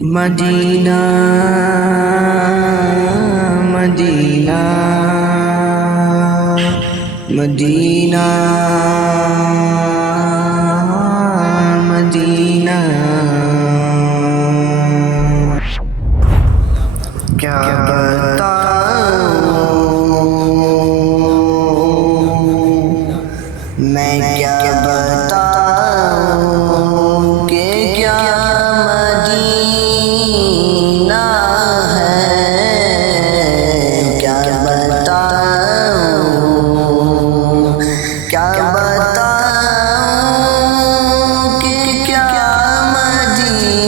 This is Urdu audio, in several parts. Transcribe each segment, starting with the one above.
مدینہ مدینہ مدینہ مدینہ کیا بتاؤں میں کیا بتاؤں کہ کیا مدینہ ہے کیا بتاؤں کیا بتاؤں کہ کیا مدینہ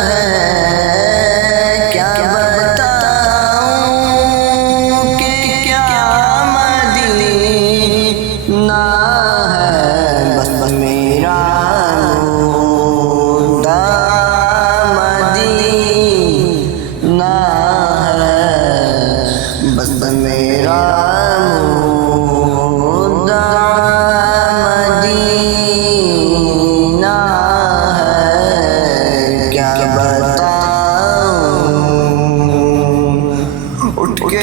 ہے کیا بتاؤں کہ کیا مدینہ ہے بس میرا مردہ مدینہ ہے بس میرا مردہ مدینہ ہے کیا بتاؤں اٹھ کے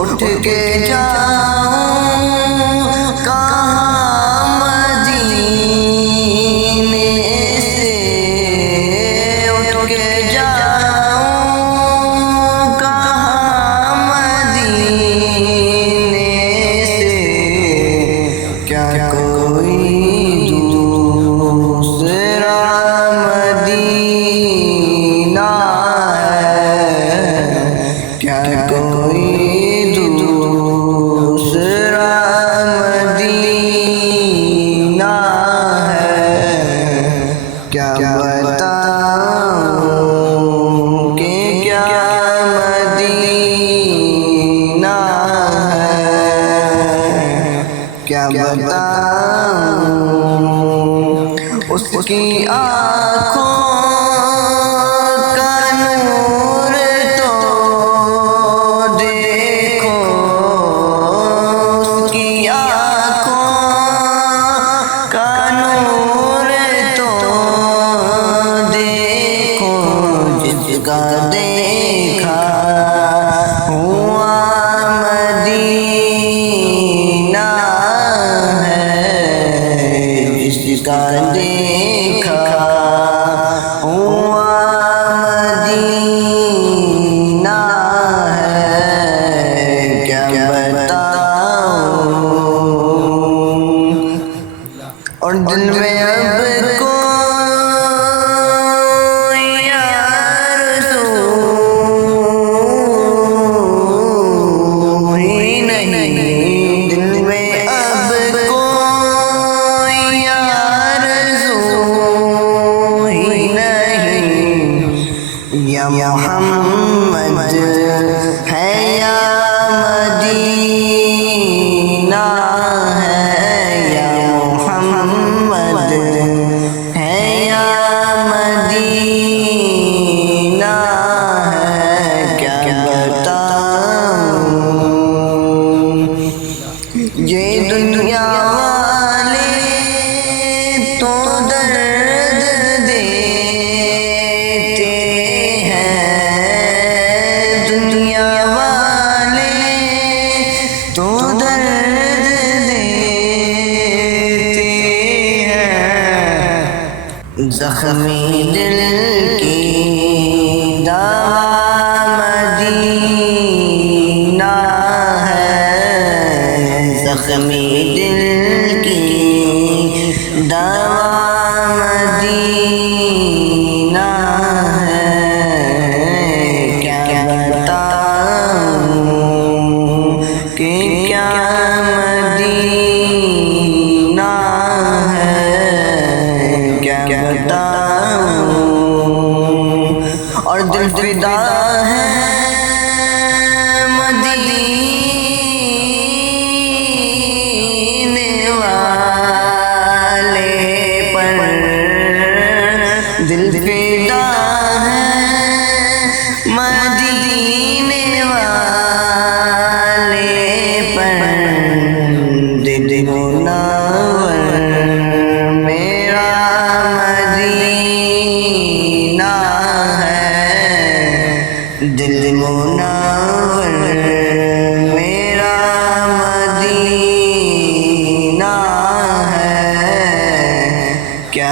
اٹھ کے جاؤں کہاں مدینے سے اٹھ کے جاؤں کہاں مدینے سے کیا کوئی دوسرا مدینہ ہے کیا کوئی دوسرا مدینہ ہے کیا بتاؤں کہ کیا مدینہ ہے کیا بتاؤں اس کی آنکھوں کا نور تو دیکھو اس کی آنکھوں کا نور تو دیکھو جس کا دیکھا ہوا مدینہ ہے جس کا دیکھا ہوا مدینہ ہے کیا بتاؤں اور دل میں اب کوئی آرزو ہی نہیں دل میں اب کوئی آرزو ہی نہیں یا محمد ہے یا مدینہ ہے یا محمد ہے یا مدینہ ہے کیا بتاؤں یہ دنیا والے تو درد دیتے ہیں دنیا والے تو درد دیتے ہیں زخمی دل کی دوا مدینہ ہے زخمی دل کی دوا مدینہ ہے کیا بتاؤں کہ کیا مدینہ ہے کیا بتاؤں اور دل فدا ہے مدینے والے پر دل فدا ہے مدینے والے پر منور میرا مدینہ ہے، کیا